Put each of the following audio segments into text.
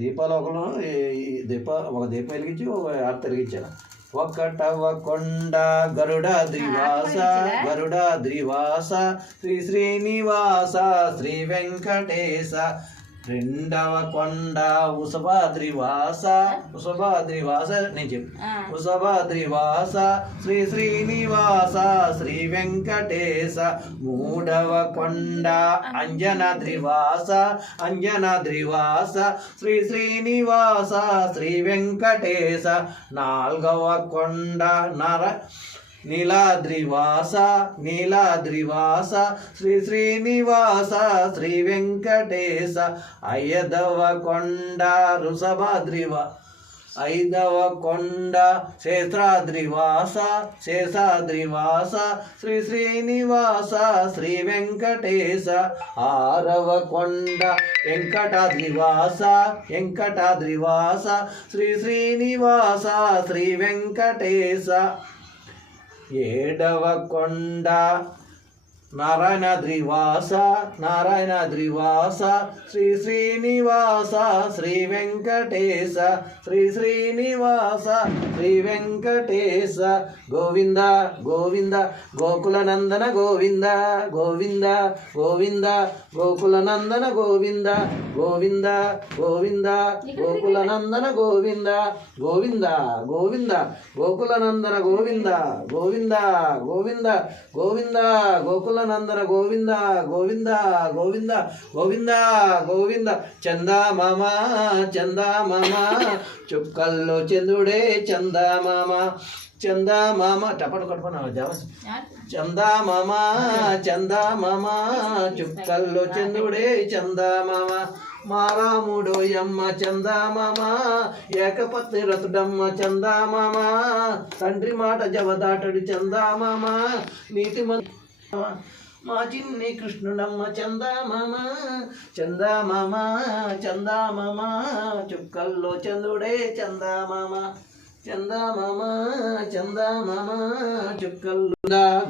దీపాలు ఒకరు ఒక దీపం వెలిగించి ఒక ఆరతి వెలిగించాను. ఒకటవ కొండ గరుడాద్రివాస గరుడాద్రివాస శ్రీ శ్రీనివాస శ్రీ వెంకటేశ. రెండవ కొండ వృషభాద్రివాస నేను చెప్పు వృషభాద్రివాస శ్రీ శ్రీనివాస శ్రీ వెంకటేశ. మూడవ కొండ అంజనాద్రివాస శ్రీ శ్రీనివాస శ్రీ వెంకటేశ. నాలుగవ కొండ నీలాద్రివాస శ్రీ శ్రీనివాస శ్రీ వెంకటేశ. ఐదవ కొండ ఐదవ కొండ శేషాద్రివాస శ్రీ శ్రీనివాస శ్రీ వెంకటేశ. ఆరవ కొండ వెంకటాద్రివాస శ్రీ శ్రీనివాస శ్రీ వెంకటేశ. ఏడవ కొండ నారాయణాద్రివాస శ్రీ శ్రీనివాస శ్రీ వెంకటేశ. శ్రీ శ్రీనివాస శ్రీ వెంకటేశ. గోవింద గోవింద గోకులనందన గోవింద గోవింద గోవింద గోకులనందన గోవింద గోవింద గోవింద గోకులనందన గోవింద గోవింద గోవింద గోకులనందన గోవింద గోవింద గోవింద గోవింద గోకులనందన గోవింద గోవింద గోవింద గోవింద గోవింద. చందమామ చుక్కల్లో చంద్రుడే చందమామ టపడు కట్టుకున్నా చందమామ చుక్కల్లో చంద్రుడే చందమామ. మా రాముడు యమ్మ చందమామ ఏకపత్ని రతుడమ్మ చందమామ. తండ్రి మాట జవదాటడు చందమామ నీతి మా చిన్ని కృష్ణుడమ్మ చందమామ చుక్కల్లో చంద్రుడే చందమామ చుక్కల్లో.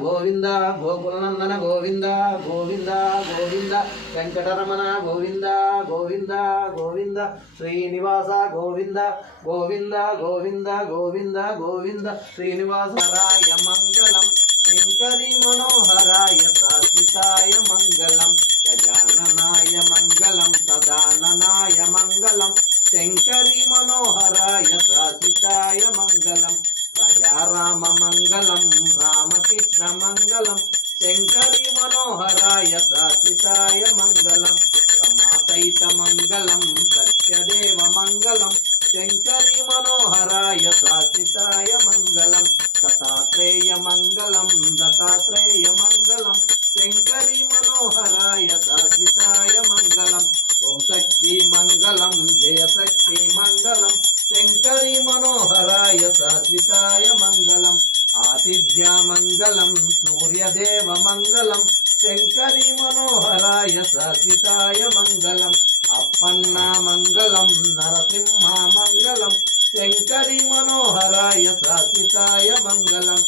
గోవింద గోకులనందన గోవింద గోవింద గోవింద వెంకటరమణ గోవింద గోవింద గోవింద శ్రీనివాస గోవింద గోవింద గోవింద గోవింద గోవింద శ్రీనివాసరాయ మంగళం శంకరి మనోహరాయ శాశ్వతాయ మంగళం గజాననాయ మంగళం సదాననాయ మంగళం శంకరి మనోహరాయ శాశ్వతాయ మంగళం రాజారామ మంగళం రామకృష్ణ మంగళం శంకరి మనోహరాయ శాశ్వతాయ మంగళం సమాసైత మంగళం సత్యదేవ మంగళం శంకరి మనోహరాయ శాశ్వతాయ మంగళం దత్తాత్రేయ మంగళం శంకరి మనోహరాయ శాశ్వతాయ మంగళం. ఓం శక్తి మంగళం జయ శక్తి మంగళం శంకరి మనోహరాయ శాశ్వతాయ మంగళం. ఆతిథ్య మంగళం సూర్యదేవ మంగళం శంకరి మనోహరాయ శాశ్వతాయ మంగళం. అప్పన్న మంగళం నరసింహ మంగళం శంకరి మనోహరాయ శాశ్వతాయ మంగళం.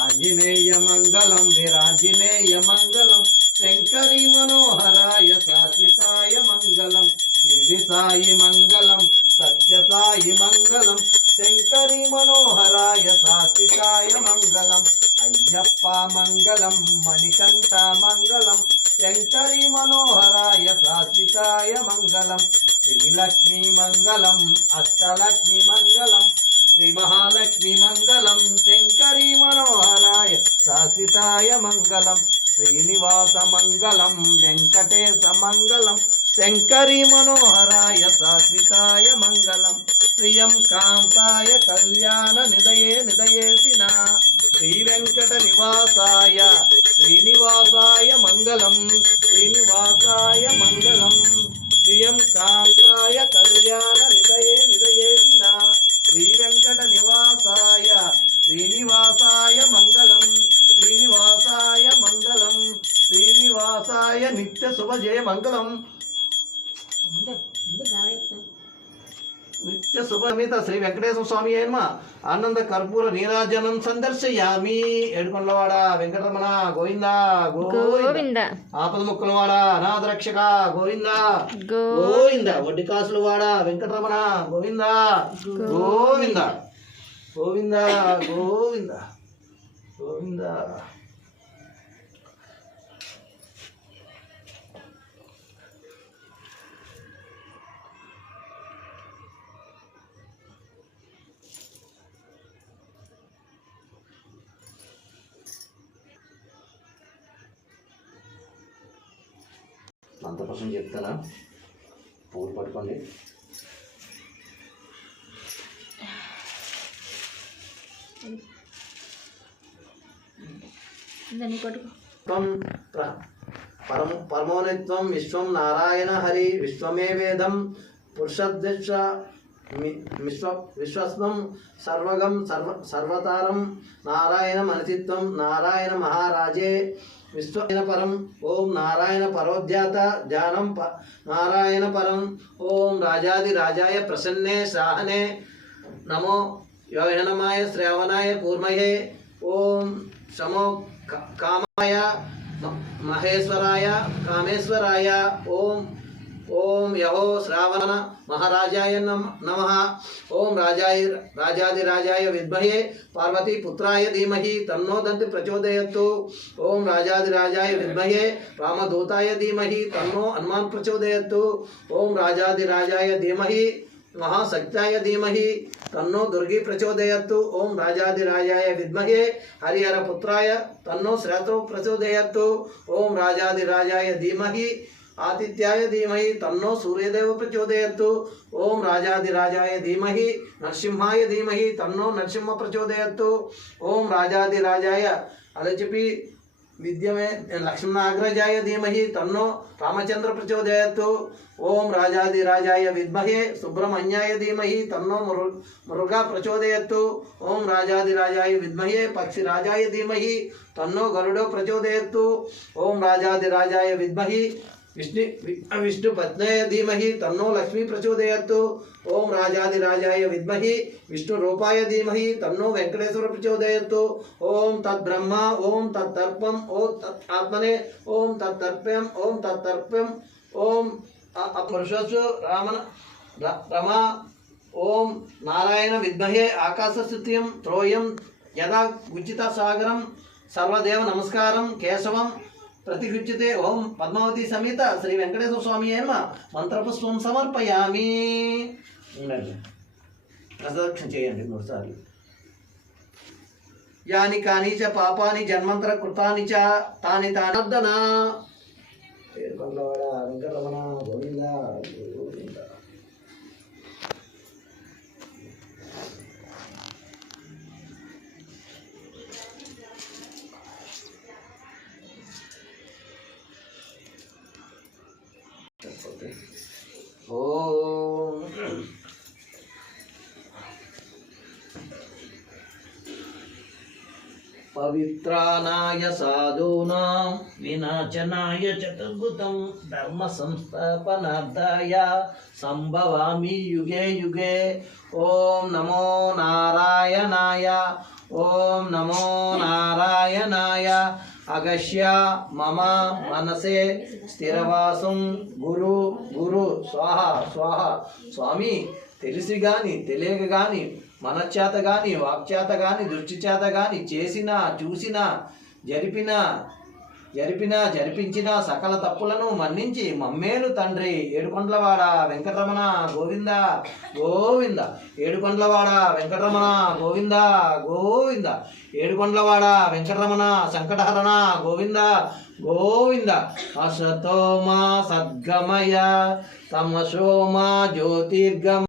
ఆంజనేయ మంగళం వీరాంజనేయ మంగళం శంకరి మనోహరాయ శాశ్వతాయ మంగళం. షిరిడి సాయి మంగళం సత్య సాయి మంగళం శంకరి మనోహరాయ శాశ్వతాయ మంగళం. అయ్యప్ప మంగళం మణికంఠ మంగళం శంకరి మనోహరాయ శాశ్వతాయ మంగళం. శ్రీలక్ష్మీ మంగళం అష్టలక్ష్మి మంగళం శ్రీ మహాలక్ష్మి మంగళం శంకరి మనోహరాయ శాశ్వతాయ మంగళం. శ్రీనివాస మంగళం వెంకటేశ మంగళం శంకరి మనోహరాయ శాశ్వతాయ మంగళం. ప్రియం కాంతాయ కళ్యాణ నిదయేసిన శ్రీ వెంకట నివాసాయ శ్రీనివాసాయ మంగళం ప్రియం కాంతాయ కళ్యాణ నిదయేసిన శ్రీ వెంకట నివాసాయ శ్రీనివాసాయ మంగళం శ్రీనివాసాయ నిత్య శుభ జయ మంగళం. నిత్య శుభమిత శ్రీ వెంకటేశ్వర స్వామి అయిన ఆనంద కర్పూర నీరాజనం సందర్శయామి. ఏడుకొండలవాడ వెంకటరమణ గోవింద గోవింద. ఆపద ముక్కులవాడ అనాథ రక్షక గోవింద గోవింద. వడ్డీ కాసుల వాడ వెంకటరమణ గోవింద గోవింద గోవింద గోవింద గోవింద. మంత్రప్రసం చెప్తానా, పూలు పట్టుకోండి. పరమోనిత్వం విశ్వం నారాయణ హరి విశ్వమే వేదం విశ్వస్వం సర్వగం సర్వతారం నారాయణ మనసిత్వం నారాయణ మహారాజే విశ్వన పరం. ఓం నారాయణ పరోధ్యాత ధ్యానం నారాయణ పరం. ఓం రాజాది రాజాయ ప్రసన్నే సాహనే నమో యోహనమాయ శ్రావణాయ కూర్మయే. ఓం సమో కామాయ మహేశ్వరాయ కామేశ్వరాయ. ఓం ఓం యహో శ్రావణ మహారాజాయ నమః. ఓం రాజాది రాజాయ విద్మహే పార్వతీ పుత్రాయ ధీమహి తన్నో దంతి ప్రచోదయత్తు. ఓం రాజాది రాజాయ విద్మహే రామదూతాయ ధీమహి తన్నో హనుమాన్ ప్రచోదయత్తు. ఓం రాజాది రాజాయ ధీమహి మహాశక్తాయ ధీమహి తన్నో దుర్గి ప్రచోదయత్తు. ఓం రాజాది రాజాయ విద్మహే హరిహర పుత్రాయ తన్నో శ్రేతో ప్రచోదయత్తు. ఓం రాజాది రాజాయ ధీమహి ఆదిత్యాయ ధీమహి తన్నో సూర్యదేవ ప్రచోదయత్తు. ఓం రాజాది రాజాయ ధీమహి నరసింహాయ ధీమహి తన్నో నరసింహ ప్రచోదయత్తు. ఓం రాజాది రాజాయ అలచిపి విద్యమే లక్ష్మణాగ్రజాయ ధీమహి తన్నో రామచంద్ర ప్రచోదయత్తు. ఓం రాజాది రాజాయ విద్మహే సుబ్రహ్మణ్యాయ ధీమహి తన్నో మృగా ప్రచోదయత్తు. ఓం రాజాది రాజాయ విద్మహే పక్షిరాజాయ ధీమహి తన్నో గరుడో ప్రచోదయత్తు. ఓం రాజాది రాజాయ విద్మహి విష్ణు పత్నయ ధీమహి తన్నో లక్ష్మీ ప్రచోదయత్తు. ఓం రాజాది రాజాయ విద్మహి విష్ణు రూపాయ ధీమహి తన్నో వెంకటేశ్వర ప్రచోదయత్తు. ఓం తద్బ్రహ్మ ఓం తత్తర్పం ఓం తత్ ఆత్మనే ఓం తత్తర్ప్యం ఓం తత్తర్ప్యం. ఓం పురుషస్సు రమా. ఓం నారాయణ విద్మహే ఆకాశస్థిత్యం త్రోయం యదా ఉచిత సాగరం సర్వదేవ నమస్కారం కేశవం ప్రతిగుచ్యతే. ఓం పద్మావతి సమేత శ్రీ వెంకటేశ్వర స్వామి అయిన మంత్రపుష్పం సమర్పయామి. ప్రదక్షిణ చేయండి 3 సార్లు. యాని కాని చ పాపాని జన్మంతర కృతాని చ తాని తానర్దన. ఏడుకొండలవాడ వెంకటరమణ గోవింద గోవింద. ఓం పవిత్రానాయ సాధూనాం వినాశనాయ చతుర్భుతం ధర్మ సంస్థాపనార్థాయ సంభవామి యుగే యుగే. ఓం నమో నారాయణాయ ఓం నమో నారాయణాయ. అగస్య మమ మనసే స్థిరవాసం గురు గురు స్వాహ స్వాహ. స్వామి తెలిసి గాని తెలియక గాని మనచేత గాని వాక్చేత గాని దృష్టి చేత గాని చేసినా చూసినా జరిపించిన సకల తప్పులను మన్నించి మమ్మేలు తండ్రి. ఏడుకొండలవాడ వెంకటరమణ గోవింద గోవింద. ఏడుకొండలవాడ వెంకటరమణ గోవింద గోవింద. ఏడుకొండలవాడ వెంకటరమణ సంకటహరణ గోవింద గోవింద. అసతో మా సద్గమయ తమసో మా జ్యోతిర్గమ.